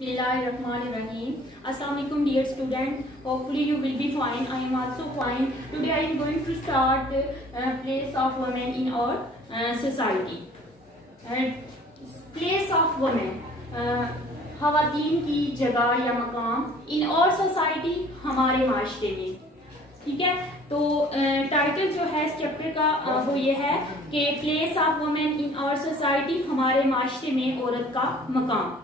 Bismillahirrahmanirrahim. Assalamualaikum dear student. Hopefully you will be fine. I am also fine. Today I am going to start place of women in our society. Place of women. ख़वातीन की जगह या मकाम इन और society हमारे माशरे में. ठीक है, तो टाइटल जो है इस चैप्टर का वो ये है कि place of women in our society, हमारे माशरे में औरत का मकाम.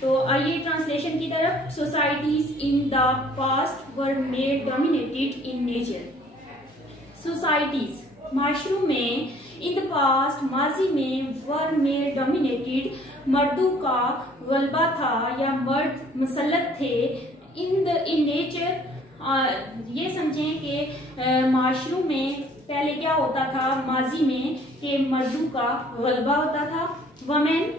तो आइए ट्रांसलेशन की तरफ. Societies in the past were male dominated in nature. Societies माशरों में इन द पास्ट माजी में वर मेड डोमिनेटेड, मर्दों का गलबा था या मर्द मुसल्लत थे. इन नेचर ये समझें कि माशरों में पहले क्या होता था माजी में कि मर्दों का गलबा होता था. Women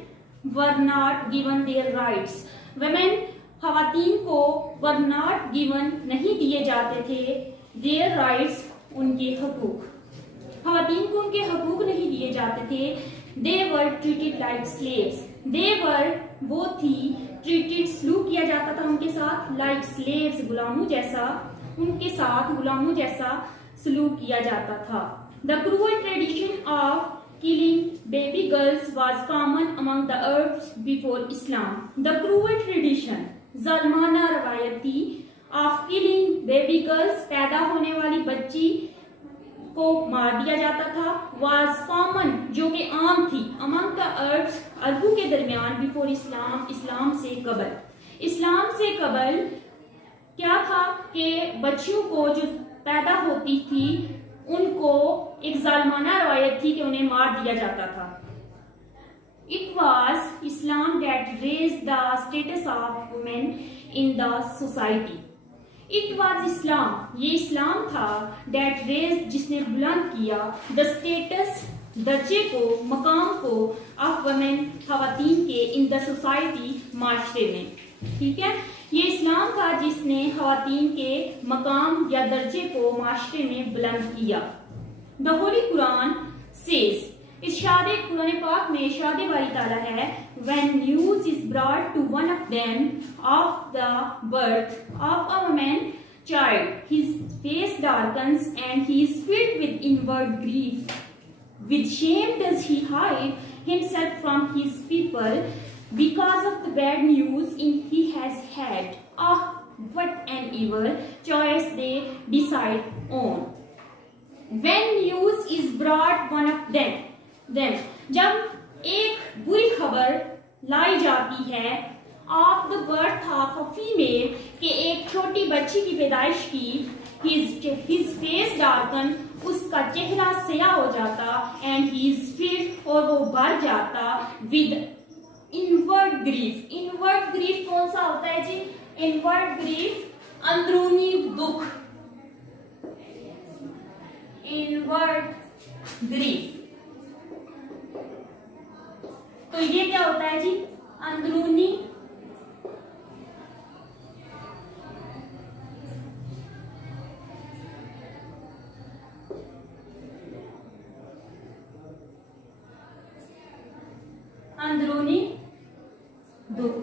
were not given their rights. Women ख़वातीन को वर नॉट गिवन नहीं दिए जाते थे देयर राइट्स, उनके हकूक. ख़वातीन को उनके हकूक नहीं दिए जाते थे. दे वर ट्रीटेड लाइक स्लेव्स. दे वर वो थी, ट्रीटेड सलूक किया जाता था उनके साथ, लाइक स्लेव्स गुलामों जैसा, उनके साथ गुलामों जैसा सलूक किया जाता था. The cruel tradition of killing baby girls was common among the Arabs before Islam. The cruel tradition, ज़ालिमाना रवायत थी, of killing baby girls, पैदा होने वाली बच्ची को मार दिया जाता था, was common, जो कि आम थी, among the Arabs, अरबों के दरमियान, before Islam, इस्लाम से कबल. इस्लाम से कबल क्या था कि बच्चियों को जो पैदा होती थी उनको एक जालिमाना रवायत थी कि उन्हें मार दिया जाता था. It was Islam that raised the status of women in the society. It was Islam, ये इस्लाम था, दैट रेज्ड, जिसने बुलंद किया, द स्टेटस, दर्जे को, मकाम को, ऑफ वुमेन, ख़वातीन के, इन द सोसाइटी, माशरे में. ठीक है, ये इस्लाम था जिसने ख़वातीन के मकाम या दर्जे को माशरे में बुलंद किया. द होली कुरान सेज, इरशाद कुरान पाक में इरशाद बारी ताला है, when news is brought to one of them of the birth of a woman child, his face darkens and he is filled with inward grief. With shame does he hide himself from his people because of the bad news he has had. Ah, what an evil choice they decide on. When news is brought one of them, जब एक बुरी खबर लाई जाती है, of the birth of a female, कि एक छोटी बच्ची की पैदाइश की, his face darken, उसका चेहरा स्याह हो जाता, and he is filled, और वो भर जाता, with inward grief. Inward grief कौन सा होता है जी? इनवर्ड ग्रीफ अंदरूनी दुख. इनवर्ड ग्रीफ, तो ये क्या होता है जी? अंदरूनी अंदरूनी दुख.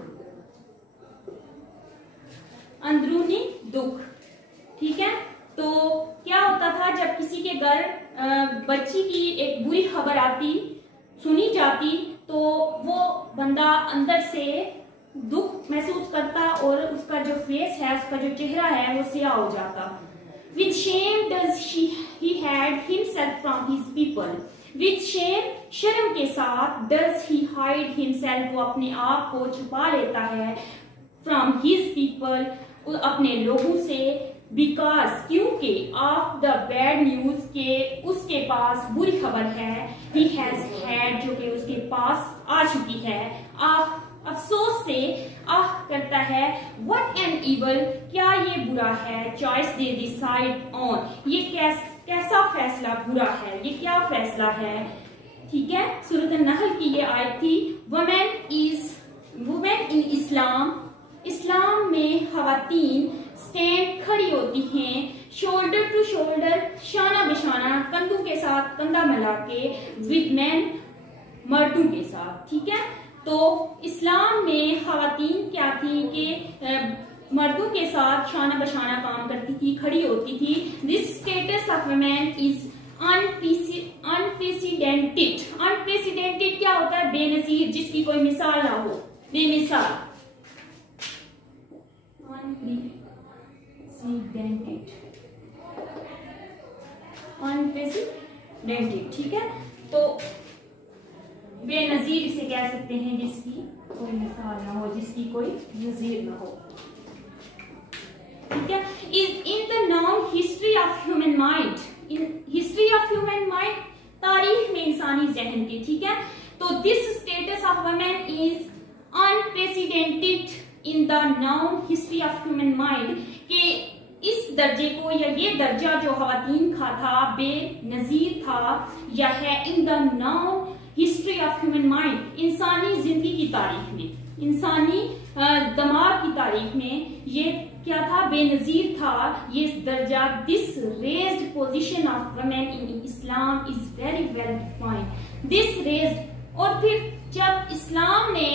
अंदरूनी दुख. ठीक है, तो क्या होता था जब किसी के घर बच्ची की एक बुरी खबर आती, सुनी जाती, तो वो बंदा अंदर से दुख महसूस करता और उसका जो फेस है, उसका जो चेहरा है, वो स्याह हो जाता. With shame does he had himself from his people. With shame, शर्म के साथ, डज ही हाइड हिमसेल्फ, वो अपने आप को छुपा लेता है, फ्रॉम हिज पीपल, अपने लोगों से, बिकॉज, क्योंकि, ऑफ द बैड न्यूज, के उसके पास बुरी खबर है, ही हैज हैड, जो कि उसके पास आ चुकी है, अफसोस से आह करता है, व्हाट एन इवल, क्या ये बुरा है, चॉइस दे डिसाइड ऑन, ये कैसा फैसला बुरा है, ये क्या फैसला है. ठीक है, सूरत नहल की ये आयत थी. वुमेन इन इस्लाम, इस्लाम में ख़वातीन स्टैंड, खड़ी होती हैं, शोल्डर टू शोल्डर, शाना बिशाना, कंधों के साथ कंधा मिला के, विद मैन, मर्दों के साथ. ठीक है, तो इस्लाम में ख़वातीन क्या मर्दों के साथ शाना बशाना काम करती थी, खड़ी होती थी। This status of women is unprecedented. Unprecedented क्या होता है? बेनजीर, जिसकी कोई मिसाल ना हो, बेमिसाल। अनप्रेसिडेंटेड, ठीक है। तो बेनजीर इसे कह सकते हैं, जिसकी कोई मिसाल ना हो, जिसकी कोई नजीर ना हो, ठीक है। In the noun history of human mind, history of human mind, तारीख में इंसानी जहन की, ठीक है। तो this status of women is unprecedented in the noun history of human mind, के इस दर्जे को या ये दर्जा जो खवातीन का था बेनजीर था या है in the noun history of human mind, इंसानी जिंदगी की तारीख में, इंसानी दिमाग की तारीख में ये क्या था? बेनजीर था ये दर्जा। This raised position of women in Islam is very well defined. This raised, और फिर जब इस्लाम ने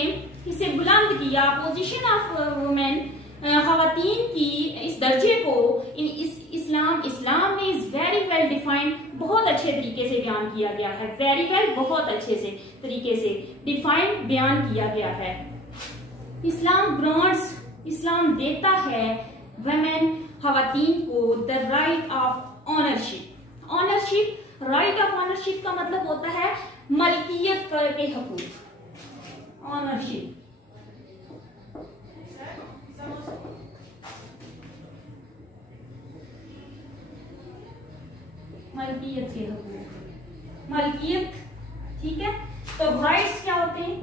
इसे बुलंद किया, पोजीशन ऑफ वुमेन, खवातीन की इस दर्जे को इस्लाम में इज वेरी वेल डिफाइंड, बहुत अच्छे तरीके से बयान किया गया है। वेरी वेल, बहुत अच्छे से तरीके से डिफाइंड बयान किया गया है। इस्लाम देता है वुमेन, खवातीन को the right of ownership. Ownership, right of ownership का मतलब होता है मलकियत के हकूक। ऑनरशिप, मलकियत के हकूक, मलकियत, ठीक है। तो राइट्स क्या होते हैं?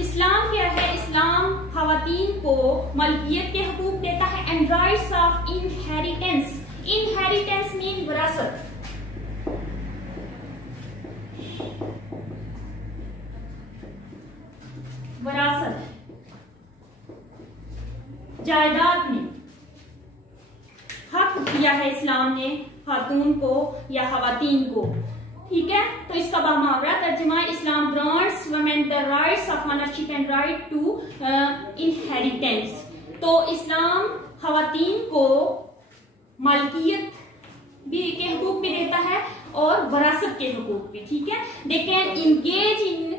इस्लाम क्या है? इस्लाम खवातीन को मलकियत के हकूक देता है and rights of inheritance. Inheritance mean विरासत, विरासत, जायदाद में हक दिया है इस्लाम ने खातून को या खवातीन को, ठीक है। तो इसका बामुहावरा तर्जुमा, Islam grants women the rights of ownership and right to inheritance. तो इस्लाम खवातीन को मलकियत भी के हकूक भी देता है और विरासत के हकूक भी, ठीक है। They can engage in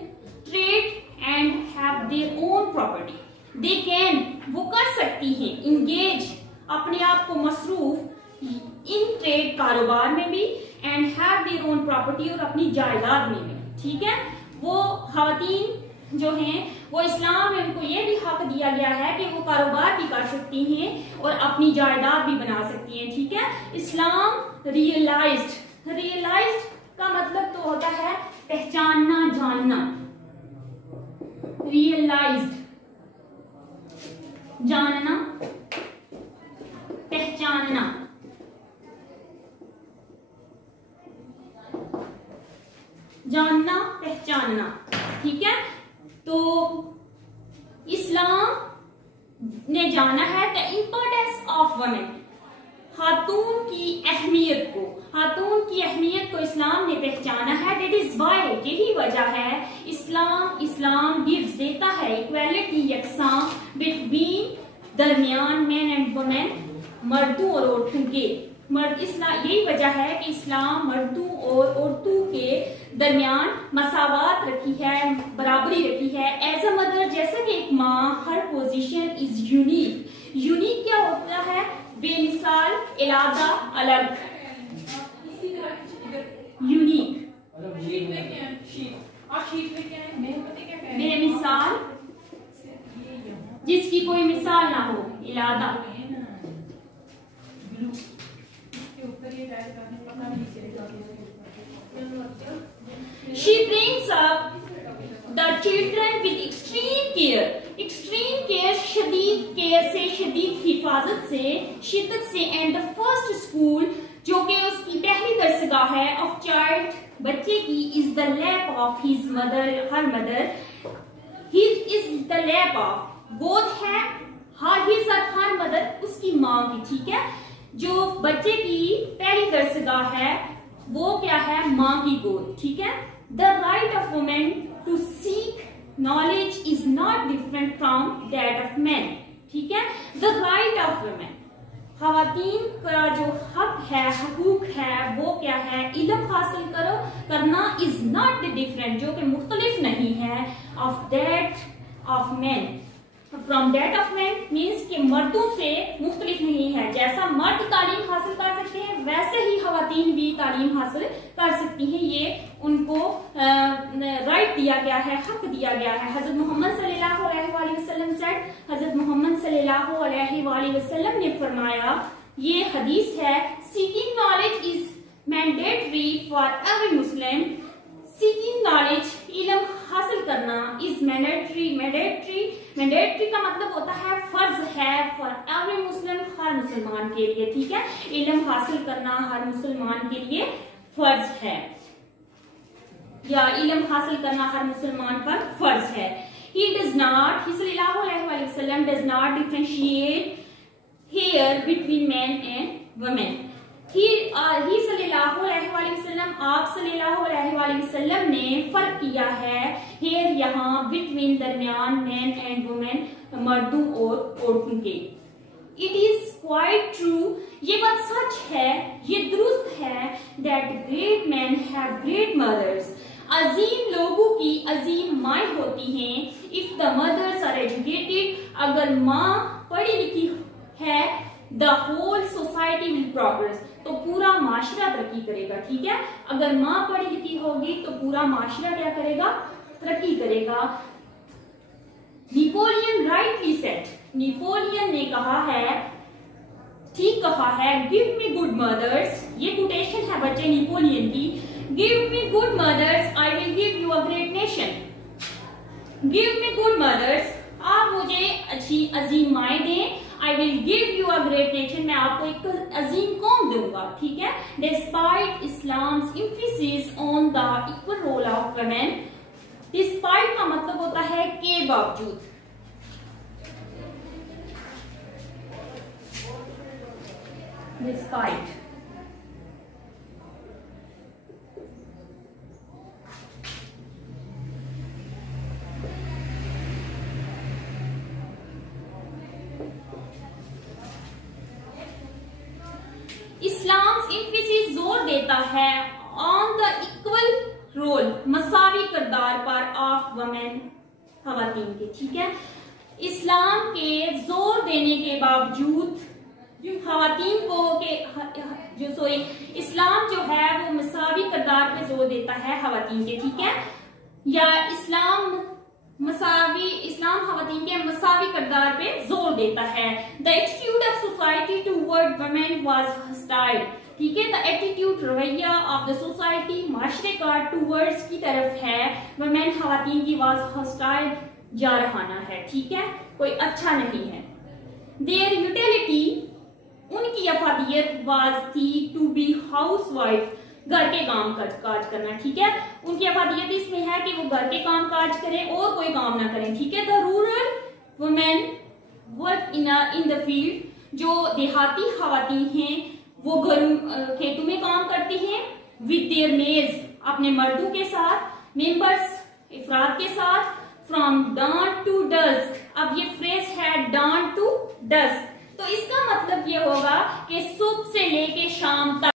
trade and have their own property. They can, वो कर सकती हैं, इंगेज, अपने आप को मसरूफ, इन ट्रेड, कारोबार में भी, and have their own property, और अपनी जायदाद में भी, ठीक है। वो खवातीन जो हैं वो इस्लाम में उनको ये भी हक दिया गया है कि वो कारोबार भी कर सकती हैं और अपनी जायदाद भी बना सकती हैं, ठीक है। इस्लाम रियलाइज्ड, रियलाइज्ड का मतलब तो होता है पहचानना, जानना। रियलाइज्ड, जानना, पहचानना, जानना, पहचानना, ठीक है। तो इस्लाम ने जाना है द इम्पोर्टेंस ऑफ वुमेन, खातून की अहमियत को, खातून की अहमियत को इस्लाम ने पहचाना है। दैट इज वाई, यही वजह है इस्लाम गिव्स, देता है इक्वालिटी, यकसां, बिटवीन, दरमियान, मैन एंड वुमेन, मर्दों और औरतों के। यही वजह है कि इस्लाम मर्दों और औरतों के दरमियान मसावात रखी है, बराबरी रखी है। एज अ मदर, जैसा कि एक माँ, हर पोजीशन इज यूनिक। यूनिक क्या होता है? बेमिसाल, इलादा, अलग, यूनिक, बेमिसाल, जिसकी कोई मिसाल ना हो, इलादा। She brings up the children with extreme care. Extreme care, शदीद केयर से, शदीद हिफाजत से, शिद्दत से। एंड द फर्स्ट स्कूल, जो कि उसकी पहली दरसगाह है, ऑफ चाइल्ड, बच्चे की, is the lap of his mother, her mother. His is the lap of, गोद है, हिज और हर मदर, उसकी माँ की, ठीक है। जो बच्चे की पहली दरसगाह है वो क्या है? माँ की गोद, ठीक है। The right of women to seek knowledge is not different from that of man, ठीक है। द राइट ऑफ वुमेन, खवातीन का जो हक है, हकूक है, वो क्या है, इल्म हासिल करना इज नॉट डिफरेंट, जो कि मुख्तलिफ नहीं है, of that of man, from that of man means कि मर्दों से मुख्तलिफ नहीं है। जैसा मर्द तालीम हासिल कर सकते हैं वैसे ही खवातीन भी तालीम हासिल कर सकती हैं, ये उनको राइट दिया गया है, हक दिया गया है। हजरत मोहम्मद सल्लल्लाहु अलैहि वसल्लम सेड, हजरत मोहम्मद सल्लल्लाहु अलैहि वसल्लम ने फरमाया, ये हदीस है, seeking knowledge is mandatory for every Muslim, seeking knowledge, इल्म हासिल करना, इज मैंडेटरी का मतलब होता है फर्ज है, फॉर एवरी मुस्लिम, हर मुसलमान के लिए, ठीक है। इल्म हासिल करना हर मुसलमान के लिए फर्ज है, या इल्म हासिल करना हर मुसलमान पर फर्ज है। ही सल्लल्लाहु अलैहि वसल्लम does not differentiate here between man and women. He सल्लल्लाहु अलैहि वसल्लम, आप सल्लल्लाहु अलैहि वसल्लम ने फर्क किया है, हेयर यहाँ, बिटवीन दरमियान, मैन एंड वुमेन, मर्दों और औरतों के। इट इज क्वाइट ट्रू, ये बात सच है, ये दुरुस्त है, that great man have great mothers, अजीम लोगों की अजीम माएँ होती हैं। If the mothers are educated, अगर माँ पढ़ी लिखी है, the whole society will progress, तो पूरा माशरा तरक्की करेगा, ठीक है। अगर माँ पढ़ी लिखी होगी तो पूरा माशरा क्या करेगा, तरक्की करेगा। नेपोलियन राइटली सेड, नेपोलियन ने कहा है, ठीक कहा है, गिव मी गुड मदर्स, ये कोटेशन है बच्चे नेपोलियन की, give me good mothers I will give you a great nation. Give me good mothers, आप मुझे अच्छी अजीम माएँ दें, I will give you a great nation, मैं आपको एक अजीम कौम दूंगा, ठीक है। Despite Islam's emphasis on the equal role of women, despite का मतलब होता है के बावजूद, डिस्पाइट, इस्लाम एम्फेसिस जोर देता है ऑन द इक्वल रोल, मसावी किरदार पर, ऑफ वुमेन, खवातीन के, ठीक है। इस्लाम के जोर देने के बावजूद खवातीन को इस्लाम जो है वो मसावी किरदार पे जोर देता है खवातीन के, ठीक है। या इस्लाम खवातीन के मसावी किरदार पे जोर देता है। The attitude of society toward women was hostile, ठीक है। द एटीट्यूड, रवैया, ऑफ द सोसाइटी, माशरे का, टूवर्ड्स की तरफ है, वुमेन, खवातीन की, वाज हॉस्टाइल, जारहाना है, ठीक है, कोई अच्छा नहीं है। देयर यूटिलिटी, उनकी अफादियत, वाज थी, टू बी हाउस वाइफ, घर के काम काज करना, ठीक है। उनकी अफादियत इसमें है कि वो घर के काम काज करें और कोई काम ना करें, ठीक है। The rural women work in the field, जो देहाती खवातीन हैं वो खेतों में काम करती हैं, विद देयर मेज, अपने मर्दों के साथ, मेंबर्स, इफराद के साथ, फ्रॉम dawn टू dusk, अब ये फ्रेज है dawn टू dusk, तो इसका मतलब ये होगा कि सुबह से लेके शाम तक